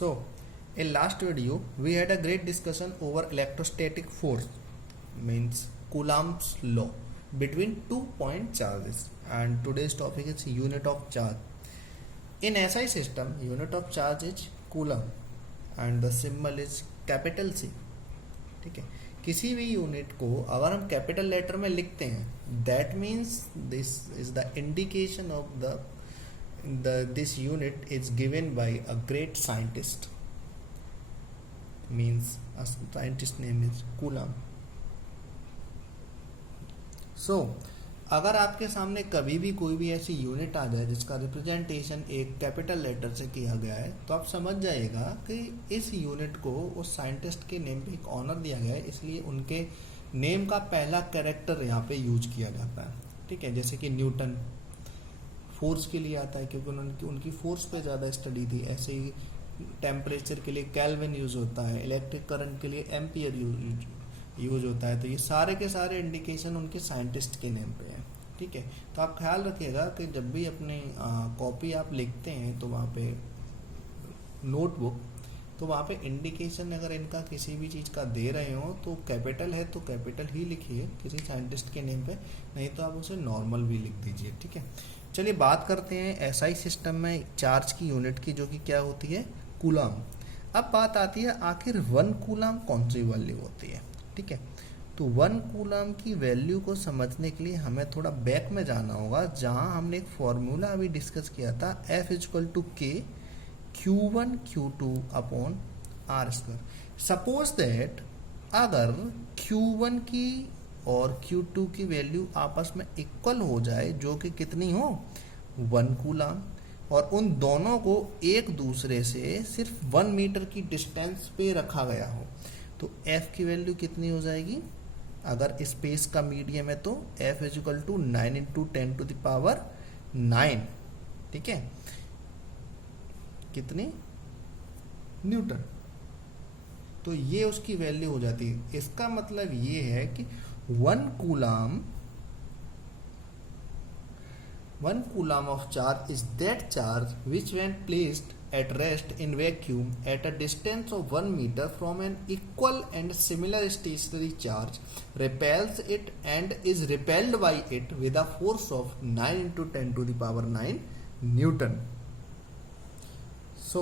So, in last video, we had a great discussion over electrostatic force, means Coulomb's law, between 2 point charges, and today's topic is unit of charge. In SI system, unit of charge is Coulomb and the symbol is capital C. ठीक है, किसी भी unit को अगर हम capital letter में लिखते हैं, that means this is the indication of this unit is given by a great scientist, means a scientist name is Coulomb. So अगर आपके सामने कभी भी कोई भी ऐसी यूनिट आ जाए जिसका रिप्रेजेंटेशन एक कैपिटल लेटर से किया गया है, तो आप समझ जाइएगा कि इस यूनिट को उस साइंटिस्ट के नेम पे एक ऑनर दिया गया है, इसलिए उनके नेम का पहला कैरेक्टर यहाँ पे यूज किया जाता है. ठीक है, जैसे कि न्यूटन फोर्स के लिए आता है क्योंकि उनकी फोर्स पे ज़्यादा स्टडी थी. ऐसे ही टेम्परेचर के लिए केल्विन यूज होता है, इलेक्ट्रिक करंट के लिए एम्पियर यूज होता है. तो ये सारे के सारे इंडिकेशन उनके साइंटिस्ट के नेम पे हैं. ठीक है, तो आप ख्याल रखिएगा कि जब भी अपनी कॉपी आप लिखते हैं तो वहाँ पे नोटबुक, तो वहाँ पे इंडिकेशन अगर इनका किसी भी चीज़ का दे रहे हो तो कैपिटल है तो कैपिटल ही लिखिए किसी साइंटिस्ट के नेम पे, नहीं तो आप उसे नॉर्मल भी लिख दीजिए. ठीक है, चलिए बात करते हैं एसआई सिस्टम में चार्ज की यूनिट की, जो कि क्या होती है, कूलम. अब बात आती है आखिर 1 कूलम कौन सी वैल्यू होती है. ठीक है, तो 1 कूलम की वैल्यू को समझने के लिए हमें थोड़ा बैक में जाना होगा, जहां हमने एक फॉर्मूला अभी डिस्कस किया था, F = K Q1 Q2 upon R². Suppose that अगर Q1 की और Q2 की वैल्यू आपस में इक्वल हो जाए, जो कि कितनी हो, 1 कूलम, और उन दोनों को एक दूसरे से सिर्फ 1 मीटर की डिस्टेंस पे रखा गया हो, तो F की वैल्यू कितनी हो जाएगी. अगर स्पेस का मीडियम है तो F = 9 × 10⁹. ठीक है, कितनी, न्यूटन. तो ये उसकी वैल्यू हो जाती है. इसका मतलब ये है कि 1 coulomb of charge is that charge which when placed at rest in vacuum at a distance of 1 meter from an equal and similar stationary charge repels it and is repelled by it with a force of 9 × 10⁹ Newton. So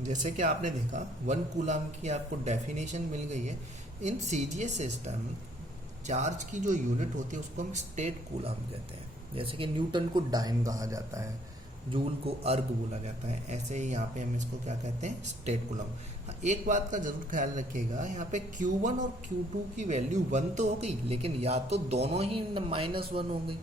जैसे कि आपने देखा 1 coulomb की आपको definition मिल गई है. In CGS system charge की जो यूनिट होती है उसको हम स्टेट कूलम कहते हैं. जैसे कि न्यूटन को डाइन कहा जाता है, जूल को अर्ग बोला जाता है, ऐसे ही यहाँ पे हम इसको क्या कहते हैं, स्टेट कूलम. एक बात का जरूर ख्याल रखिएगा, यहाँ पे Q1 और Q2 की वैल्यू 1 तो हो गई, लेकिन या तो दोनों ही -1 हो गई,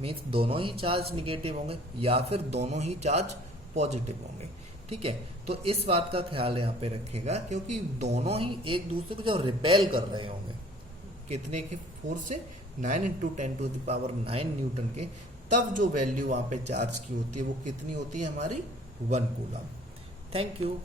मीन्स दोनों ही चार्ज निगेटिव होंगे, या फिर दोनों ही चार्ज पॉजिटिव होंगे. ठीक है, तो इस बात का ख्याल यहाँ पे रखिएगा, क्योंकि दोनों ही एक दूसरे को जो रिपेल कर रहे होंगे, कितने के फोर्स से, 9 × 10⁹ न्यूटन के, तब जो वैल्यू वहाँ पे चार्ज की होती है वो कितनी होती है हमारी, 1 कूलम. Thank you.